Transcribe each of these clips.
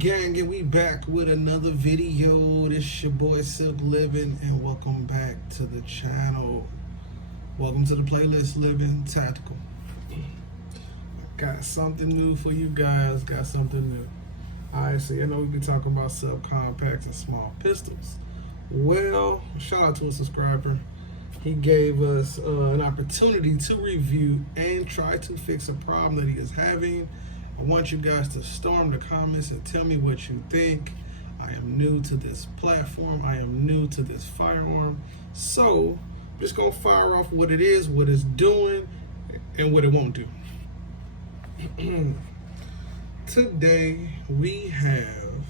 gang, and we back with another video. This your boy Silk Living, and welcome back to the channel. Welcome to the playlist, Living Tactical. Got something new for you guys. Got something new. Alright, so I know we've been talking about subcompacts and small pistols. Well, shout out to a subscriber. He gave us an opportunity to review and try to fix a problem that he is having. I want you guys to storm the comments and tell me what you think. I am new to this platform. I am new to this firearm. So I'm just going to fire off what it is, what it's doing, and what it won't do. Today we have,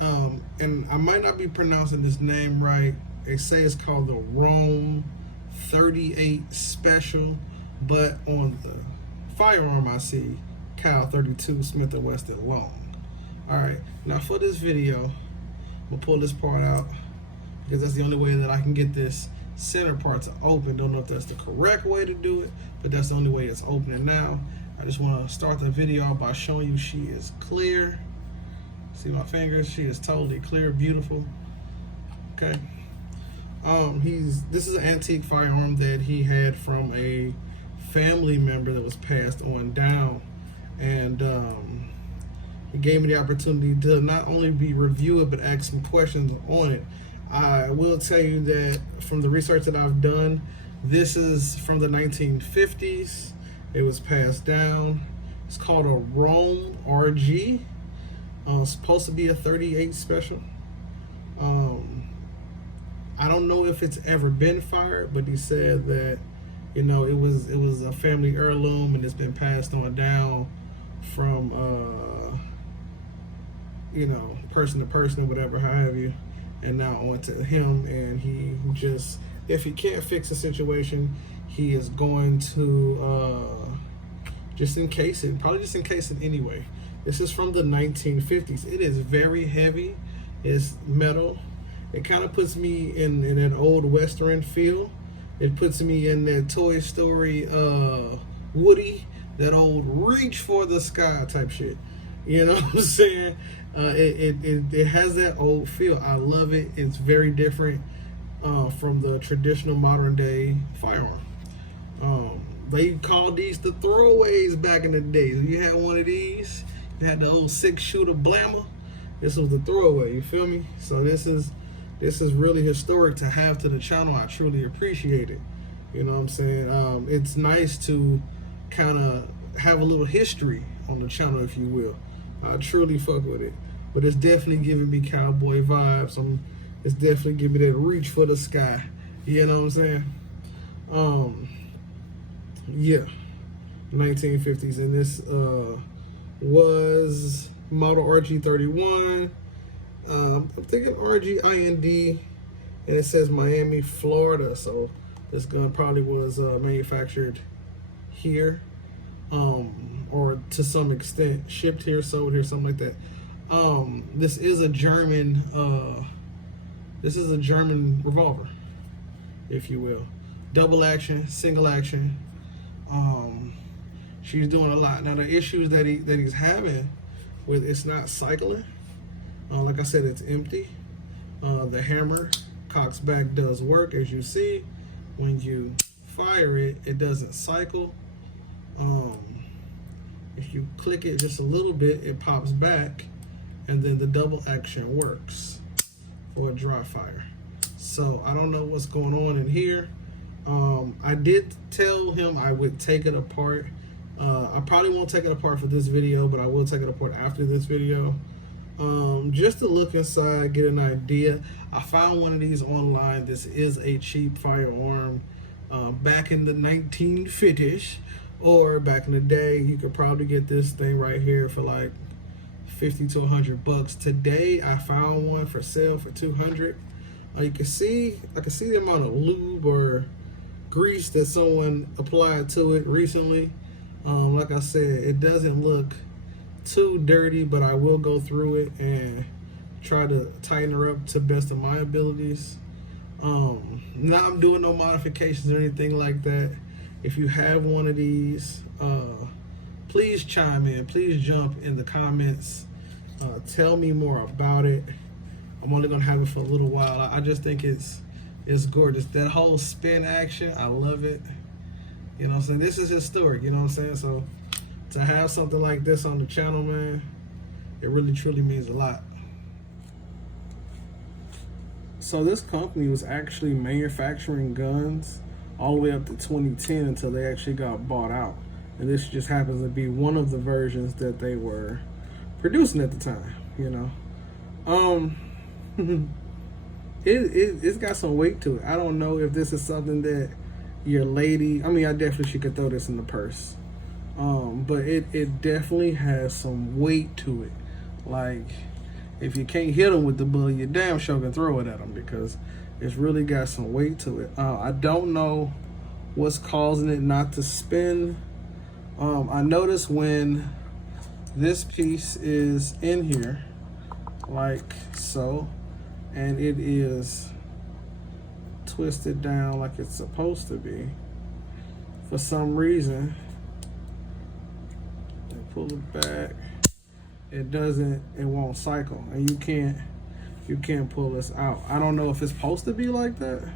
and I might not be pronouncing this name right. They say it's called the Rome 38 Special, but on the firearm I see Cal 32 Smith & Wesson long. Alright, now for this video, I'm gonna pull this part out because that's the only way that I can get this center part to open. Don't know if that's the correct way to do it, but that's the only way it's opening now. I just want to start the video out by showing you she is clear. See my fingers? She is totally clear, beautiful. Okay. This is an antique firearm that he had from a family member that was passed on down, and he gave me the opportunity to not only review it but ask some questions on it. I will tell you that from the research that I've done, this is from the 1950s. It was passed down. It's called a Rome RG. Supposed to be a 38 special. I don't know if it's ever been fired, but he said that, you know, it was a family heirloom and it's been passed on down from you know, person to person or whatever, how have you, and now on to him. And he just, if he can't fix the situation, he is going to just encase it, probably just encase it anyway. This is from the 1950s. It is very heavy. It's metal. It kind of puts me in an old Western feel. It puts me in that Toy Story Woody, that old reach for the sky type shit. You know what I'm saying? It has that old feel. I love it. It's very different from the traditional modern day firearm. They called these the throwaways back in the day. If you had one of these, you had the old 6-shooter Blammer. This was the throwaway, you feel me? So this is really historic to have to the channel. I truly appreciate it. You know what I'm saying? It's nice to kind of have a little history on the channel, if you will. I truly fuck with it. But it's definitely giving me cowboy vibes. It's definitely giving me that reach for the sky. You know what I'm saying? Yeah, 1950s, and this was model RG31. I'm thinking RGIND, and it says Miami, Florida. So this gun probably was manufactured here, or to some extent shipped here, sold here, something like that. This is a German. This is a German revolver, if you will. Double action, single action. She's doing a lot. Now the issues that he's having with, it's not cycling. Like I said, it's empty. The hammer cocks back does work, as you see. When you fire it, it doesn't cycle. If you click it just a little bit, it pops back, and then the double action works for a dry fire. So I don't know what's going on in here. I did tell him I would take it apart. I probably won't take it apart for this video, but I will take it apart after this video. Just to look inside, get an idea. I found one of these online. This is a cheap firearm. Back in the 1950s, or back in the day, you could probably get this thing right here for like 50 to 100 bucks. Today, I found one for sale for 200. You can see, I can see the amount of lube or grease that someone applied to it recently. Like I said, it doesn't look too dirty, but I will go through it and try to tighten her up to best of my abilities. Not I'm doing no modifications or anything like that. If you have one of these, please chime in, please jump in the comments Tell me more about it. I'm only gonna have it for a little while. I just think it's gorgeous. That whole spin action, I love it. You know what I'm saying? This is historic, you know what I'm saying? So to have something like this on the channel, man, it really truly means a lot. So this company was actually manufacturing guns all the way up to 2010 until they actually got bought out. And this just happens to be one of the versions that they were producing at the time, you know. It's got some weight to it. I don't know if this is something that your lady, I mean, I definitely she could throw this in the purse. But it definitely has some weight to it. Like, if you can't hit them with the bullet, you damn sure can throw it at them, because it's really got some weight to it. I don't know what's causing it not to spin. I notice when this piece is in here, like so, and it is twisted down like it's supposed to be, for some reason, and pull it back, it won't cycle, and you can't pull this out. I don't know if it's supposed to be like that,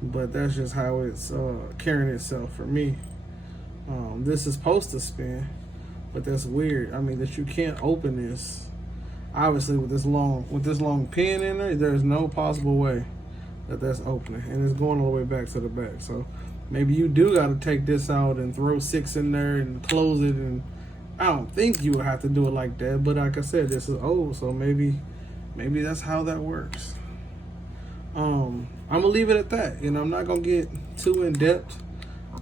but that's just how it's carrying itself for me. This is supposed to spin, but that's weird. I mean, that you can't open this. Obviously, with this long pin in there, there's no possible way that that's opening, and it's going all the way back to the back. So maybe you do got to take this out and throw 6 in there and close it. And I don't think you would have to do it like that, but like I said, this is old, so maybe that's how that works. I'm gonna leave it at that. You know, I'm not gonna get too in depth.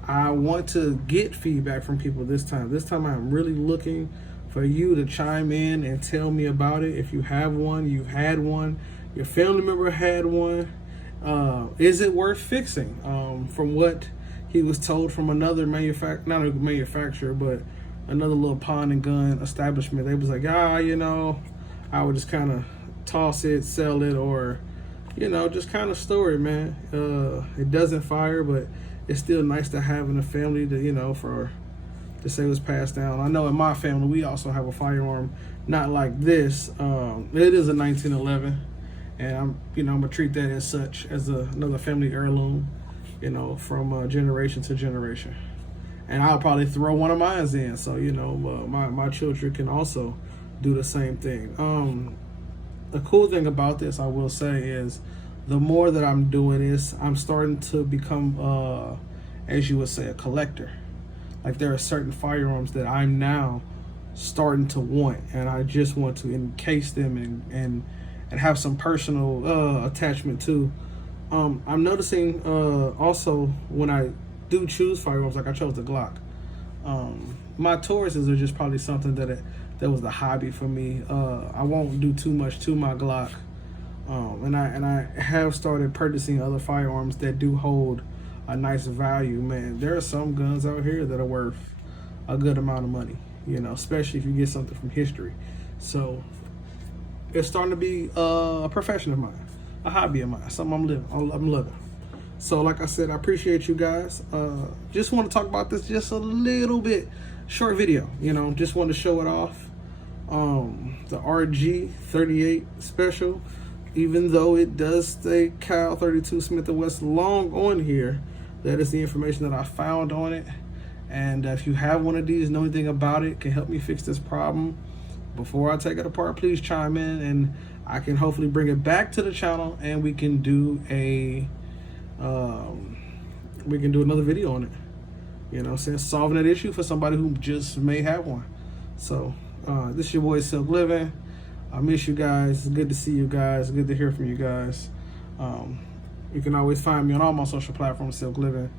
I want to get feedback from people this time. This time I'm really looking for you to chime in and tell me about it. If you have one, you've had one, your family member had one, is it worth fixing? From what he was told from another not a manufacturer, but another little pawn and gun establishment, they was like, you know, I would just kind of toss it, sell it, or, you know, just kind of store it, man. It doesn't fire, but it's still nice to have in the family to, you know, to say it was passed down. I know in my family, we also have a firearm, not like this. It is a 1911, and I'm gonna treat that as such, as another family heirloom, you know, from generation to generation. And I'll probably throw one of mine in, so, you know, my children can also do the same thing. The cool thing about this, I will say, is the more that I'm doing this, I'm starting to become, as you would say, a collector. Like, there are certain firearms that I'm now starting to want, and I just want to encase them and have some personal attachment to. I'm noticing also when I do choose firearms, like I chose the Glock. My Tauruses are just probably something that was the hobby for me. I won't do too much to my Glock. And I have started purchasing other firearms that do hold a nice value. Man, there are some guns out here that are worth a good amount of money, you know, especially if you get something from history. So it's starting to be a profession of mine, a hobby of mine, something I'm loving. So like I said, I appreciate you guys. Just want to talk about this just a little bit, short video, you know, just want to show it off. The RG38 special, even though it does say Cal 32 Smith & Wesson long on here, that is the information that I found on it. And if you have one of these, know anything about it, can help me fix this problem before I take it apart, please chime in, and I can hopefully bring it back to the channel, and we can do another video on it. You know, since solving that issue for somebody who just may have one. So this is your boy Silk Living. I miss you guys. It's good to see you guys. Good to hear from you guys. You can always find me on all my social platforms, Silk Living.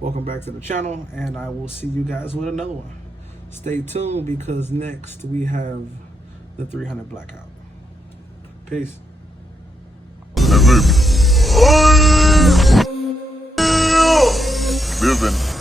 Welcome back to the channel, and I will see you guys with another one. Stay tuned, because next we have the 300 Blackout. Peace. Living.